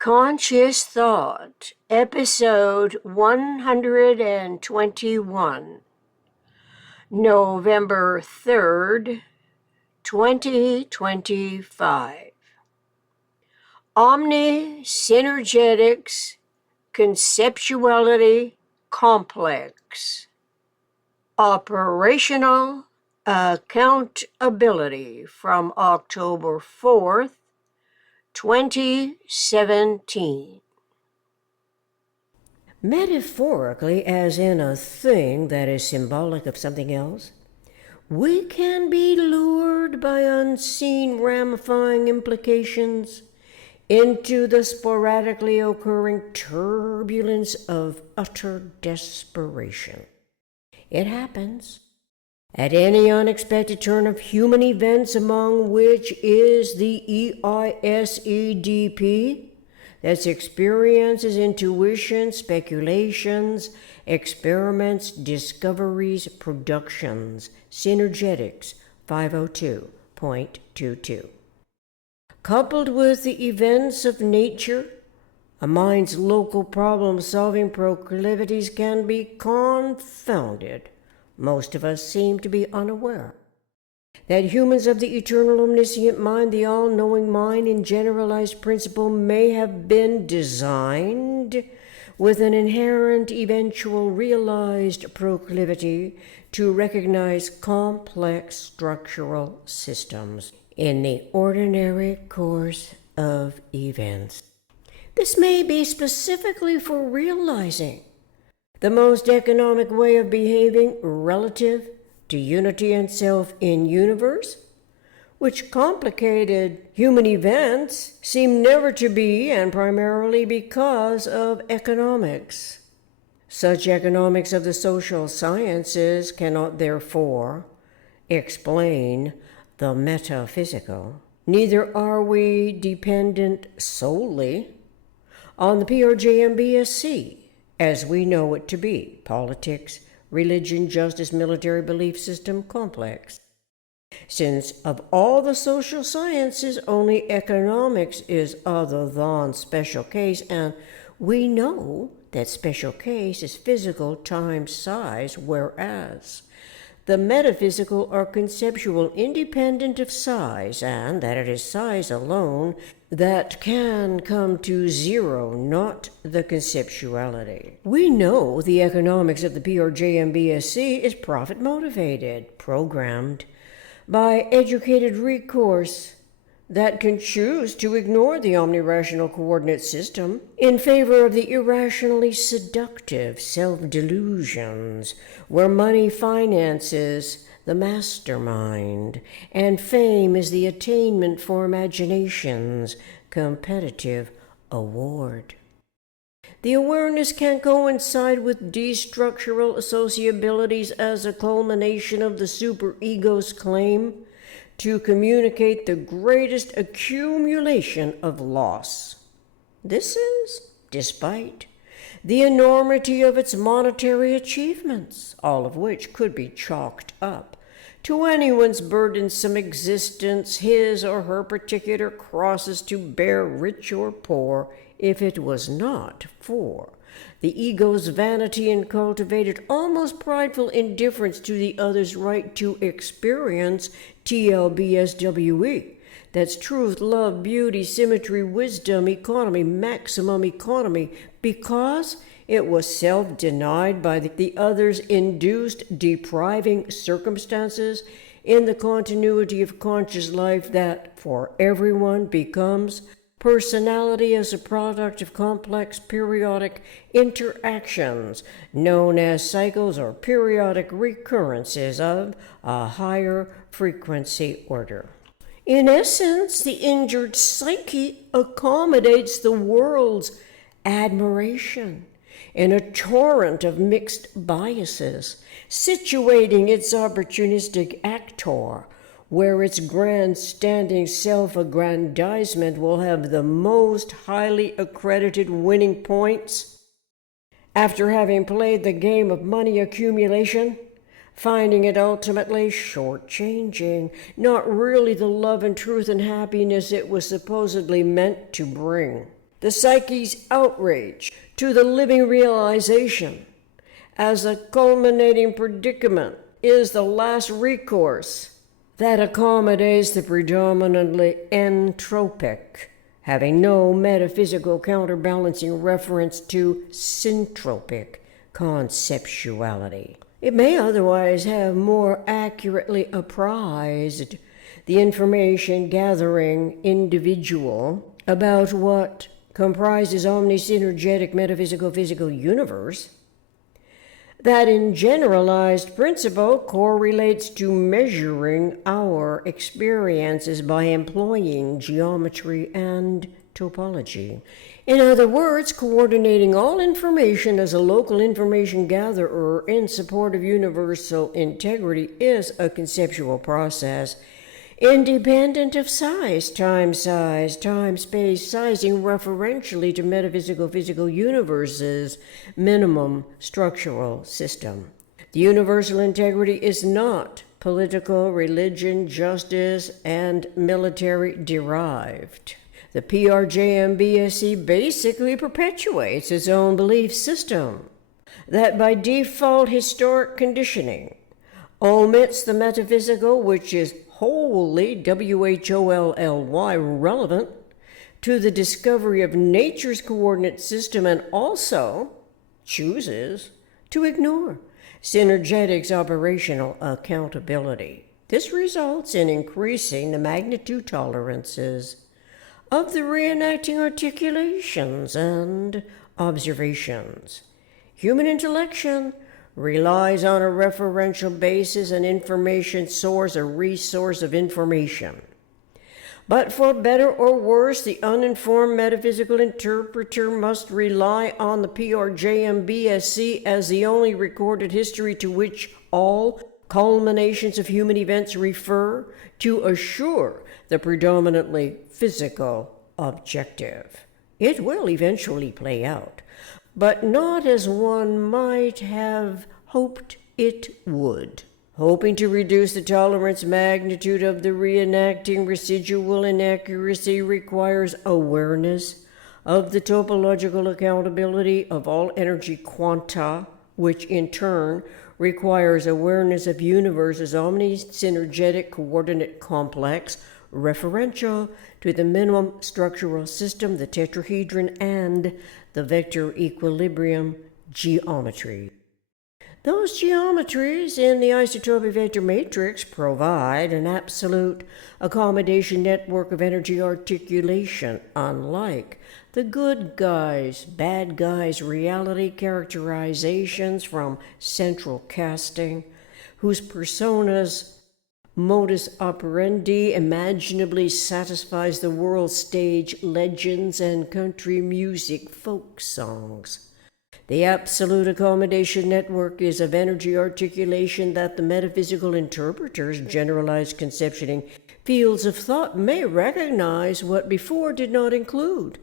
Conscious Thought, Episode 121, November 3rd, 2025. Omnisynergetics, Conceptuality Complex. Operational Accountability from October 4th, 2017. Metaphorically, as in a thing that is symbolic of something else, we can be lured by unseen ramifying implications into the sporadically occurring turbulence of utter desperation. It happens at any unexpected turn of human events, among which is the EISEDP, that's experiences, intuitions, speculations, experiments, discoveries, productions, Synergetics 502.22. Coupled with the events of nature, a mind's local problem-solving proclivities can be confounded. Most of us seem to be unaware that humans of the eternal omniscient mind, the all-knowing mind in generalized principle, may have been designed with an inherent eventual realized proclivity to recognize complex structural systems in the ordinary course of events. This may be specifically for realizing the most economic way of behaving relative to unity and self in universe, which complicated human events seem never to be, and primarily because of economics. Such economics of the social sciences cannot therefore explain the metaphysical. Neither are we dependent solely on the PRJMBSC, as we know it to be, politics, religion, justice, military belief system complex. Since of all the social sciences, only economics is other than special case, and we know that special case is physical times size, whereas the metaphysical are conceptual, independent of size, and that it is size alone that can come to zero, not the conceptuality. We know the economics of the PRJMBSC is profit-motivated, programmed by educated recourse that can choose to ignore the omnirational coordinate system in favor of the irrationally seductive self-delusions, where money finances the mastermind, and fame is the attainment for imagination's competitive award. The awareness can coincide with destructural associabilities as a culmination of the superego's claim to communicate the greatest accumulation of loss. This is despite the enormity of its monetary achievements, all of which could be chalked up to anyone's burdensome existence, his or her particular crosses to bear, rich or poor, if it was not for the ego's vanity and cultivated, almost prideful indifference to the other's right to experience TLBSWE. That's truth, love, beauty, symmetry, wisdom, economy, maximum economy, because it was self-denied by the other's induced depriving circumstances in the continuity of conscious life that for everyone becomes personality as a product of complex periodic interactions known as cycles or periodic recurrences of a higher frequency order. In essence, the injured psyche accommodates the world's admiration in a torrent of mixed biases, situating its opportunistic actor where its grandstanding self-aggrandizement will have the most highly accredited winning points. After having played the game of money accumulation, finding it ultimately shortchanging, not really the love and truth and happiness it was supposedly meant to bring. The psyche's outrage to the living realization as a culminating predicament is the last recourse that accommodates the predominantly entropic, having no metaphysical counterbalancing reference to syntropic conceptuality. It may otherwise have more accurately apprised the information gathering individual about what comprises omnisynergetic metaphysical physical universe, that in generalized principle correlates to measuring our experiences by employing geometry and topology. In other words, coordinating all information as a local information gatherer in support of universal integrity is a conceptual process independent of size, time, space, sizing referentially to metaphysical physical universe's minimum structural system. The universal integrity is not political, religion, justice, and military derived. The PRJMBSC basically perpetuates its own belief system that by default historic conditioning omits the metaphysical, which is wholly, WHOLLY, relevant to the discovery of nature's coordinate system, and also chooses to ignore Synergetics' operational accountability. This results in increasing the magnitude tolerances of the reenacting articulations and observations. Human intellection relies on a referential basis, an information source, a resource of information. But for better or worse, the uninformed metaphysical interpreter must rely on the PRJMBSC as the only recorded history to which all culminations of human events refer to assure the predominantly physical objective. It will eventually play out, but not as one might have hoped it would. Hoping to reduce the tolerance magnitude of the reenacting residual inaccuracy requires awareness of the topological accountability of all energy quanta, which in turn requires awareness of universe's omnisynergetic coordinate complex, referential to the minimum structural system, the tetrahedron, and the vector equilibrium geometry. Those geometries in the isotopic vector matrix provide an absolute accommodation network of energy articulation, unlike the good guys, bad guys reality characterizations from central casting, whose personas modus operandi imaginably satisfies the world stage legends and country music folk songs. The absolute accommodation network is of energy articulation that the metaphysical interpreter's generalized conceptioning fields of thought may recognize what before did not include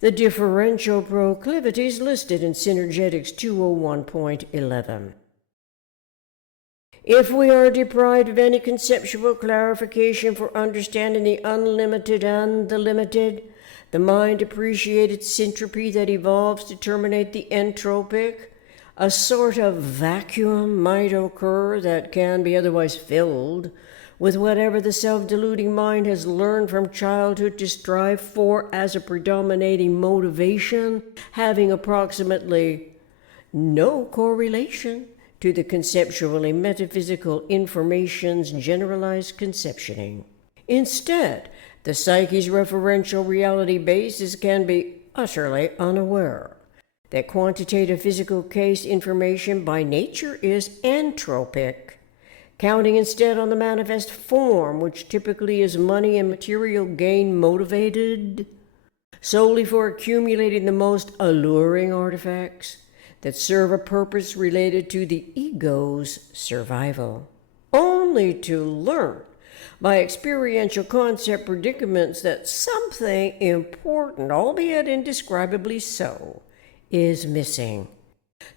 the differential proclivities listed in Synergetics 201.11. If we are deprived of any conceptual clarification for understanding the unlimited and the limited, the mind-appreciated syntropy that evolves to terminate the entropic, a sort of vacuum might occur that can be otherwise filled with whatever the self-deluding mind has learned from childhood to strive for as a predominating motivation, having approximately no correlation to the conceptually metaphysical information's generalized conceptioning. Instead, the psyche's referential reality basis can be utterly unaware that quantitative physical case information by nature is entropic, counting instead on the manifest form, which typically is money and material gain motivated, solely for accumulating the most alluring artifacts that serve a purpose related to the ego's survival, only to learn by experiential concept predicaments that something important, albeit indescribably so, is missing.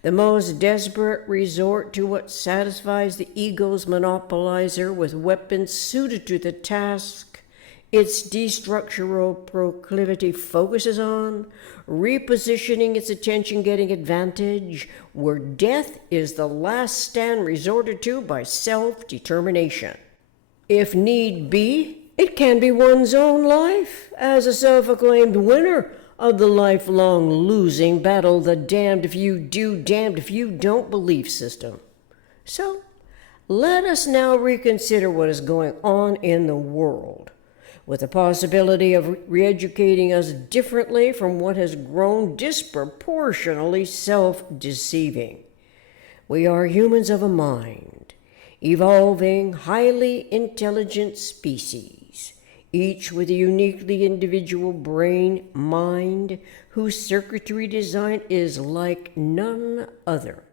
The most desperate resort to what satisfies the ego's monopolizer with weapons suited to the task its destructural proclivity focuses on, repositioning its attention, getting advantage, where death is the last stand resorted to by self-determination. If need be, it can be one's own life, as a self-acclaimed winner of the lifelong losing battle, the damned if you do, damned if you don't belief system. So, let us now reconsider what is going on in the world, with the possibility of re-educating us differently from what has grown disproportionately self-deceiving. We are humans of a mind, evolving, highly intelligent species, each with a uniquely individual brain, mind, whose circuitry design is like none other.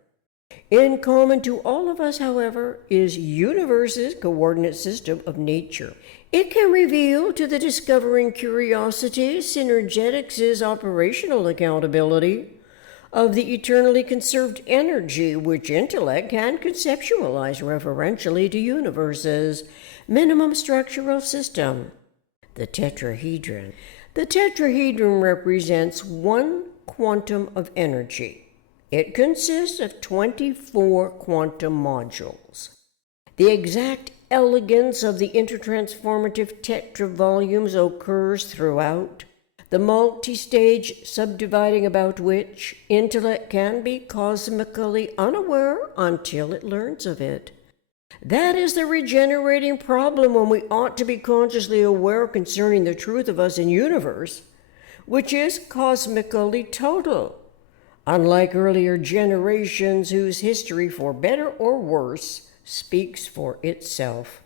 In common to all of us, however, is universe's coordinate system of nature. It can reveal to the discovering curiosity Synergetics' operational accountability of the eternally conserved energy which intellect can conceptualize referentially to universe's minimum structural system, the tetrahedron. The tetrahedron represents one quantum of energy. It consists of 24 quantum modules. The exact elegance of the intertransformative tetravolumes occurs throughout, the multi-stage subdividing about which intellect can be cosmically unaware until it learns of it. That is the regenerating problem when we ought to be consciously aware concerning the truth of us in universe, which is cosmically total. Unlike earlier generations whose history, for better or worse, speaks for itself.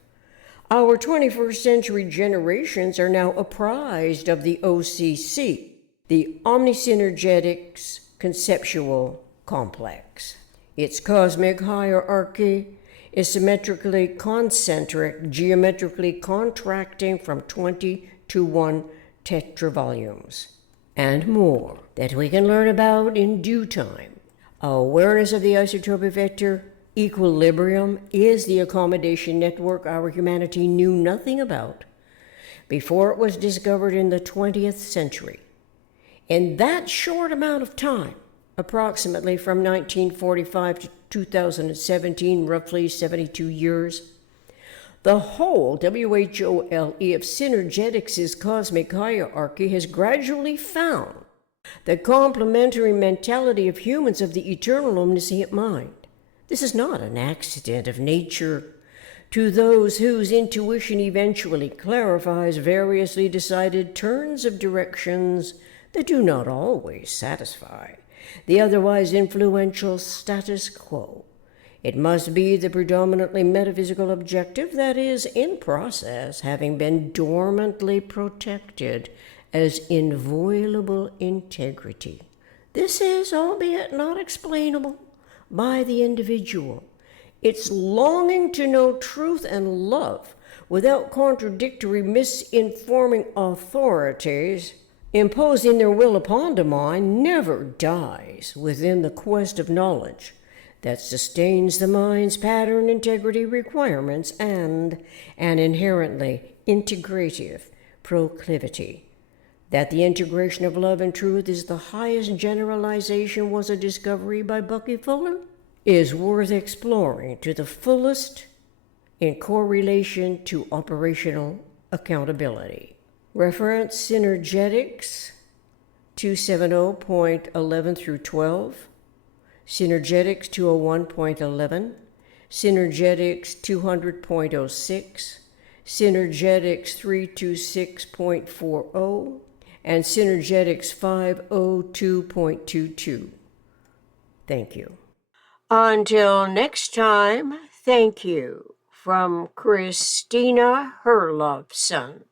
Our 21st century generations are now apprised of the OCC, the Omnisynergetics conceptual complex. Its cosmic hierarchy is symmetrically concentric, geometrically contracting from 20 to 1 tetravolumes, and more that we can learn about in due time. Awareness of the isotopic vector equilibrium is the accommodation network our humanity knew nothing about before it was discovered in the 20th century. In that short amount of time, approximately from 1945 to 2017, roughly 72 years, the whole WHOLE of Synergetics' cosmic hierarchy has gradually found the complementary mentality of humans of the eternal omniscient mind. This is not an accident of nature. To those whose intuition eventually clarifies variously decided turns of directions that do not always satisfy the otherwise influential status quo, it must be the predominantly metaphysical objective that is in process, having been dormantly protected as inviolable integrity. This is, albeit not explainable by the individual, its longing to know truth and love without contradictory misinforming authorities imposing their will upon the mind never dies within the quest of knowledge that sustains the mind's pattern integrity requirements and an inherently integrative proclivity. That the integration of love and truth is the highest generalization was a discovery by Bucky Fuller is worth exploring to the fullest in correlation to operational accountability. Reference Synergetics 270.11 through 12, Synergetics 201.11, Synergetics 200.06, Synergetics 326.40, and Synergetics 502.22. Thank you. Until next time, thank you from Christina Herlofson.